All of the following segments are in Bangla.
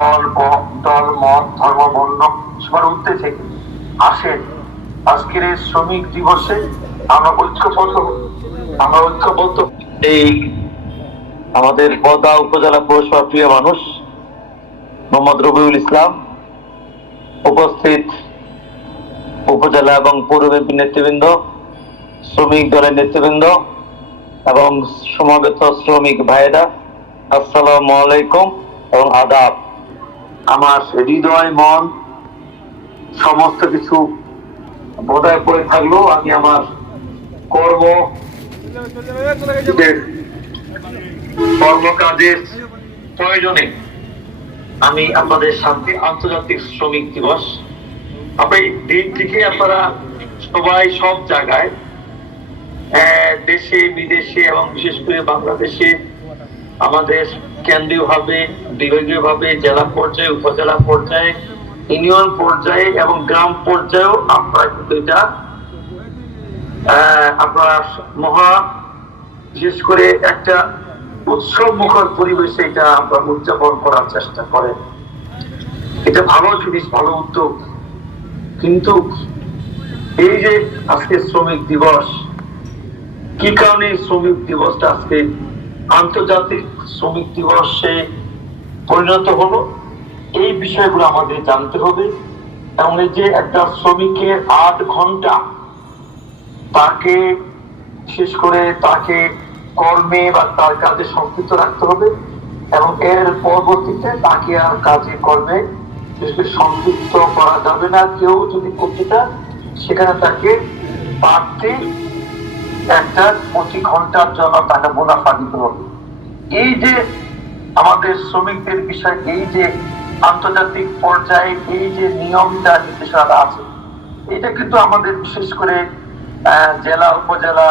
দল দল মত ধর্ম বর্ণ সবার ঊর্ধ্বে থেকে আসেন আজকের এই শ্রমিক দিবসে আমরা ঐক্যবদ্ধ এই আমাদের পদা উপজেলা পৌরসভা প্রিয় মানুষ মোহাম্মদ রবিউল ইসলাম, উপস্থিত উপজেলা এবং পৌর বিএনপি নেতৃবৃন্দ, শ্রমিক দলের নেতৃবৃন্দ এবং সমাবেত শ্রমিক ভাইয়েরা, আসসালামু আলাইকুম এবং আদাব। আমার হৃদয় মন সমস্ত কিছু বোধহয় পড়ে থাকলেও আমি আমার কর্মকাজের প্রয়োজনে আমি আপনাদের সাথে আন্তর্জাতিক শ্রমিক দিবস এই দিনটিকে আপনারা সবাই সব জায়গায় দেশে বিদেশে এবং বিশেষ করে বাংলাদেশে আমাদের কেন্দ্রীয় ভাবে, বিভাগীয় ভাবে, জেলা পর্যায়ে, উপজেলা পর্যায়ে, ইউনিয়ন পর্যায়ে এবং গ্রাম পর্যায়েও আপনারা কিন্তু এটা আপনারা বিশেষ করে একটা উৎসব মুখর পরিবেশে এটা আমরা উদযাপন করার চেষ্টা করেন। এটা ভালো জিনিস, ভালো উদ্যোগ। কিন্তু এই যে আজকে শ্রমিক দিবস, কি কারণে শ্রমিক দিবসটা আজকে আন্তর্জাতিক শ্রমিক দিবসে পরিণত হলো, এই বিষয়গুলো আমাদের জানতে হবে। এবং এই যে একটা শ্রমিকের 8 ঘন্টা তাকে বিশেষ করে তাকে কর্মে বা তার কাজে সম্পৃক্ত রাখতে হবে এবং এর পরবর্তীতে তাকে আর কাজে কর্মে সম্পৃক্ত করা যাবে না। কেউ যদি প্রতিটা সেখানে তাকে বাড়তি একটা প্রতি ঘন্টার জন্য তাকে মুনাফা দিতে হবে। এই যে আমাদের শ্রমিকদের বিষয়, এই যে আন্তর্জাতিক পর্যায়ে এই যে নিয়মটা নির্দেশনা আছে, এটা কিন্তু আমাদের বিশেষ করে জেলা, উপজেলা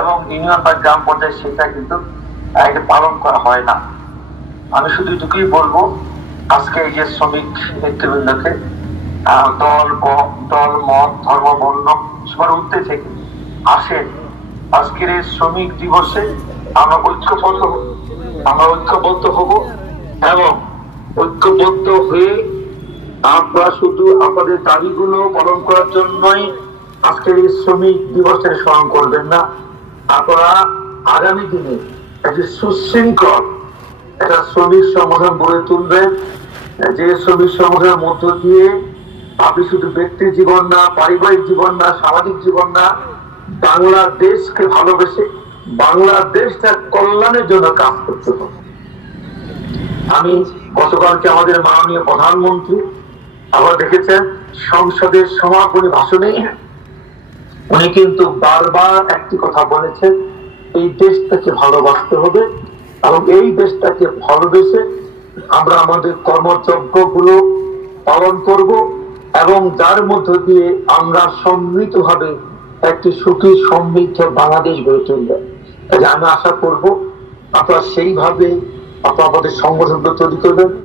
এবং ইউনিয়ন বা গ্রাম পর্যায়ে সেটা কিন্তু এটা পালন করা হয় না। আমি শুধু এটুকুই বলবো, আজকে এই যে শ্রমিক নেতৃবৃন্দকে দল মত ধর্ম বর্ণ সবার ঊর্ধ্বে থেকে আসেন আজকের এই শ্রমিক দিবসে আমরা ঐক্যবদ্ধ হব এবং ঐক্যবদ্ধ হয়ে আমরা শুধু আমাদের দাবিগুলো পালন করার জন্যই আজকের এই শ্রমিক দিবসের স্মরণ করবেন না। আপনারা আগামী দিনে একটি সুশৃঙ্খল একটা শ্রমিক সংগঠন গড়ে তুলবেন, যে শ্রমিক সংগঠনের মধ্য দিয়ে আপনি শুধু ব্যক্তি জীবন না, পারিবারিক জীবন না, সামাজিক জীবন না, বাংলাদেশকে ভালোবেসে বাংলাদেশটার কল্যাণের জন্য কাজ করতে হবে। আমি গতকালকে আমাদের মাননীয় প্রধানমন্ত্রী আবার দেখেছেন সংসদের সমাপনী ভাষণে উনি কিন্তু বারবার একটি কথা বলেছেন, এই দেশটাকে ভালোবাসতে হবে এবং এই দেশটাকে ভালোবেসে আমরা আমাদের কর্মযজ্ঞ গুলো পালন করব এবং যার মধ্য দিয়ে আমরা সমৃদ্ধভাবে একটি সুখী সমৃদ্ধ বাংলাদেশ গড়ে তুলব। আমি আশা করব আপনারা সেইভাবে আপনারা আমাদের সংগঠনগুলো তৈরি করবেন।